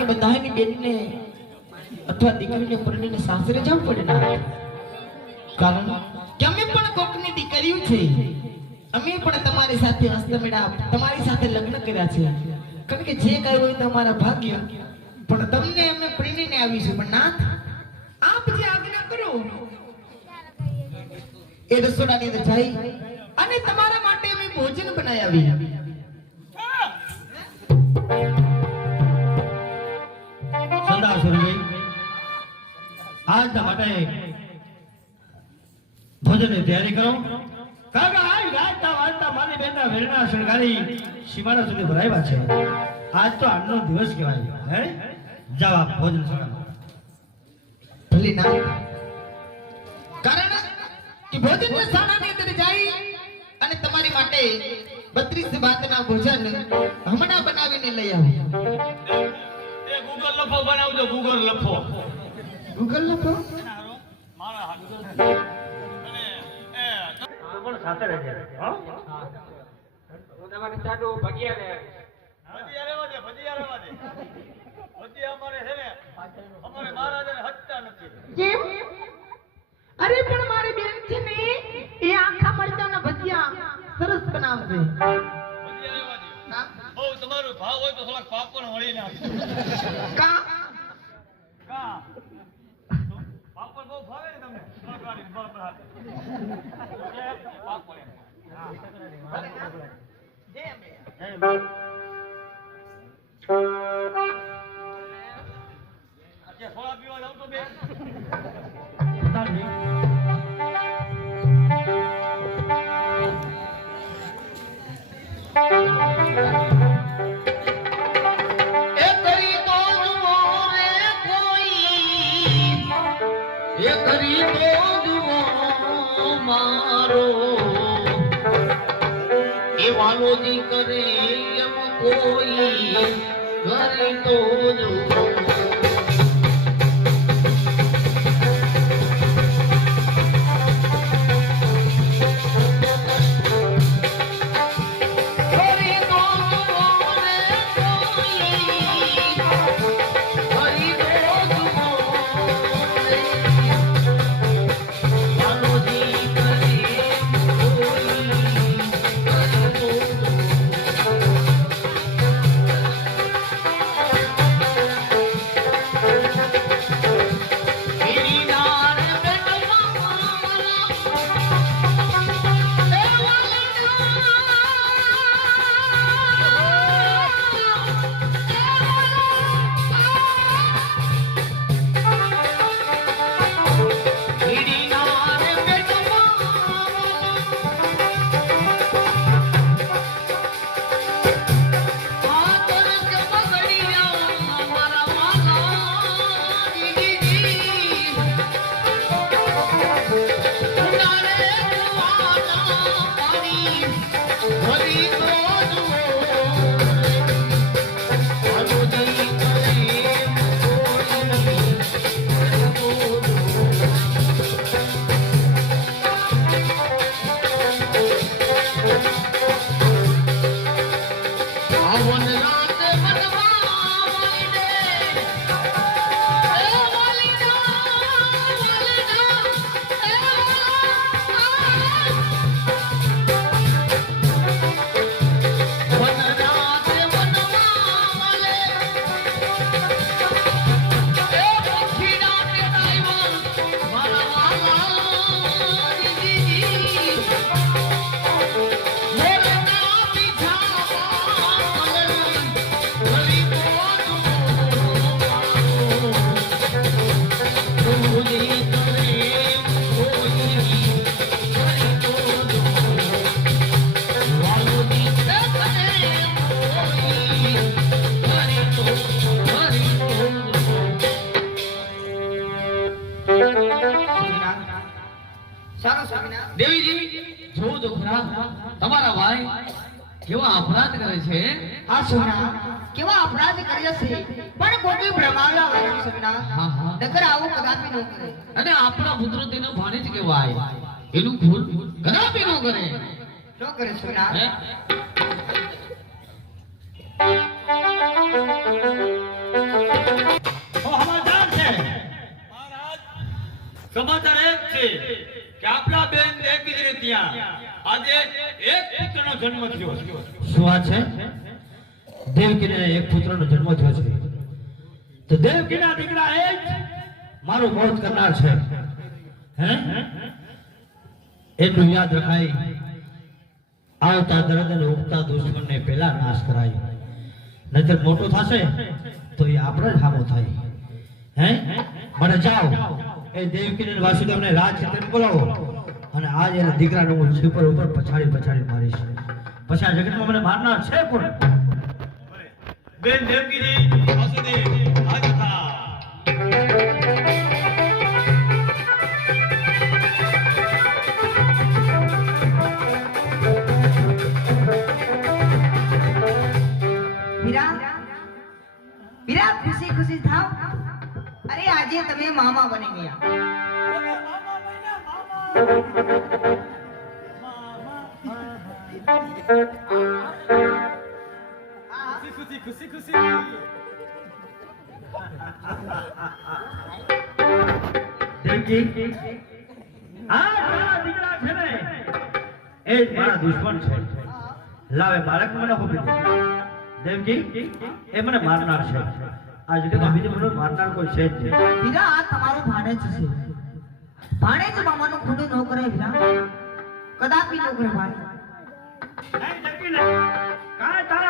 કે બધાની બેનને અથવા દીકરીને પરણીને સાસરે જવું પડે ના કારણ કે પણ કોકની દીકરીઓ છે. અમે પણ તમારી સાથે હસ્તમેળા, તમારી સાથે લગ્ન કર્યા છે. કારણ કે જે કઈ હોય તમારા ભાગ્ય. પણ તમને અમે પરણીને આવીશું પણ નાથ, આપ જે આજ્ઞા કરો, એ રસોડાની અંદર જઈ અને તમારા માટે અમે ભોજન બનાવી આજના માટે ભોજનની તૈયારી કરો. કાકા આ ગાજતા વાજતા મારી બેનના વેરણા શણગારી સીમાડા સુધી ભરાવ્યા છે. આજ તો આજનો દિવસ કહેવાય. હે? જવા ભોજન શણગારો ભલી ના કારણ કે ભોજન શાળાની અંદર જાય અને તમારી માટે બત્રીસ ભાતના ભોજન હમણાં બનાવીને લઈ આવું. એ ગૂગલ લફો બનાવજો ગૂગલ લફો ગૂગલ ને અરે પણ મારી બેન છે. ને એ આખા મરચાના ભજીયા સરસ બનાવશે ભજીયા રહેવા દે. બહુ તમારો ભાવ હોય તો થોડાક પાપડ વળી નાખજો. કા? કા? ભાવે ને તમને. પાપડ એમ. અત્યારે સોડા પીવા જાવ તો બે. સોના કેવા અપરાધ કર્યા છે. પણ કોઈ ભ્રમાવલા હોય સોના હા હા. નકર આવું કદાપી ન કરે. અને આપણા પુત્ર તેનો ભાણે જ કહેવાય એનું ભૂલ કદાપી ન કરે. ન કરે સોના. સમાચાર છે. સમાચાર એ જ છે કે આપણા બેન દેવકીજીને ત્યાં આજે એક પુત્રનો જન્મ થયો. શું છે? દેવકીને એક પુત્રનો જન્મ થયો છે. તો દેવકીના દીકરા એ જ મારું મોત કરનાર છે. હે? એટલું યાદ રખાય, આવતા દર્દ અને ઉગતા દુશ્મનને પહેલા નાશ કરાય. નહીતર મોટો થશે તો એ આપણે જ હામો થાય. હે? મને જાઓ. એ દેવકીને વાસુદેવને રાજ બોલાવો. અને આજ એના દીકરાને હું છીપર ઉપર પછાડી પછાડી મારીશ. પછી આ જગતમાં મને મારનાર છે કોણ? બેન દેવકીજી વાસુદેવ ખુશી ખુશી થાવ. અરે આજે તમે મામા બની ગયા. દેવકી આ તારા દીકરા છે ને એ મારા દુશ્મન છે લાવે બાળક મને હોપી દેવકી એ મને મારનાર છે આ જગતમાં બીજું મને મારનાર કોઈ છે જ નહીં વીરા આ તમારો ભાણેજ છે. ભાણેજ મામાનું ખોટું ન કરે વીરા કદાપી ન કરે ભાઈ. નહીં. કાંઈ તારા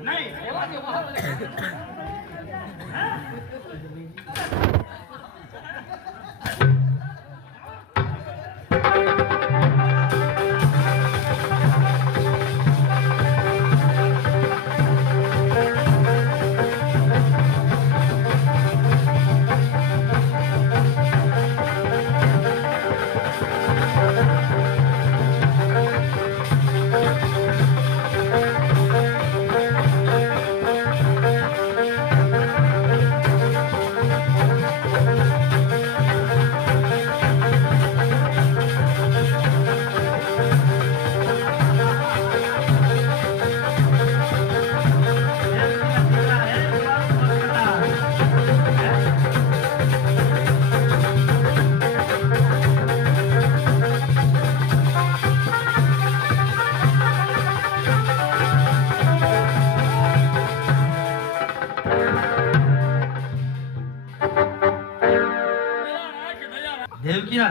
નહીં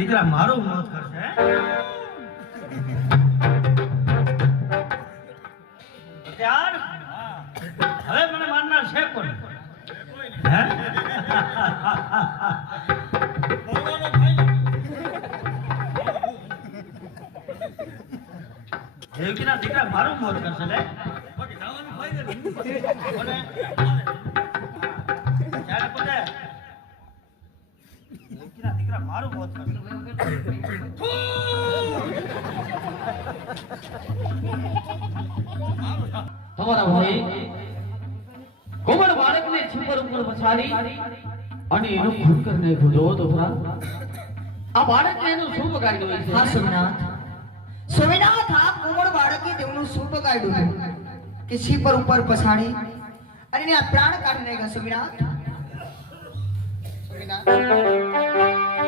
દીકરા મારું મોત કરશે હવે મને મારનાર છે કોણ? હે? દેવકીના દીકરા મારું મોત કરશે લે. દેવકીના મારું મોત તમારા ભાઈ કોમળ બાળકને છિપર ઉપર પછાડી અને એનું ખૂન કરીને ભૂલો તો ખરા. આ બાળકને એનું શું બગાડ્યું હોય હા સોમનાથ. સોમનાથ આ કોમળ બાળકે તેમનું શું બગાડ્યું કે છિપર ઉપર પછાડી અને એના પ્રાણ કાઢી નાખ્યા સોમનાથ. સોમનાથ.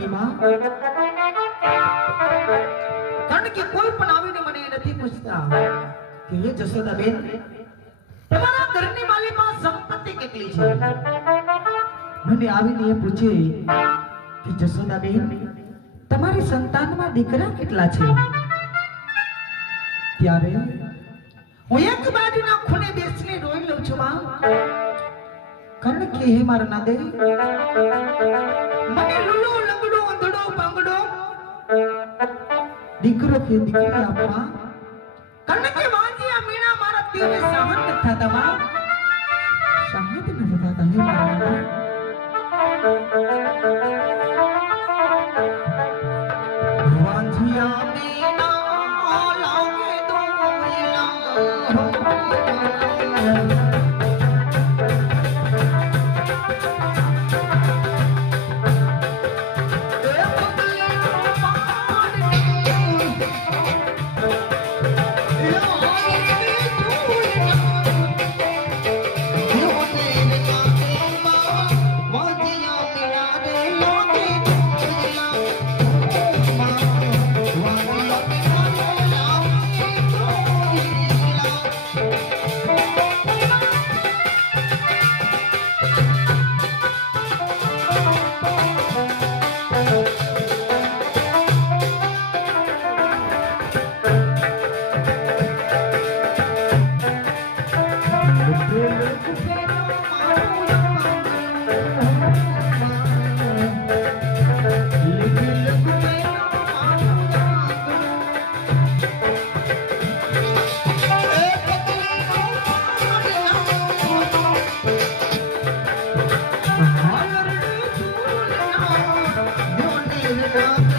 કામની માં તમારા સંતાનમાં દીકરા કેટલા છે? ત્યારે હું એક બાજુના ખૂણે બેસીને રોઈ લઉં છું કારણ કે, હે મારા દીકરો કે દીકરી આપવા કારણ કે વાંજિયા મીણા મારા પીને સહન નથી થતા માં સહન ન થતા હે મારા America.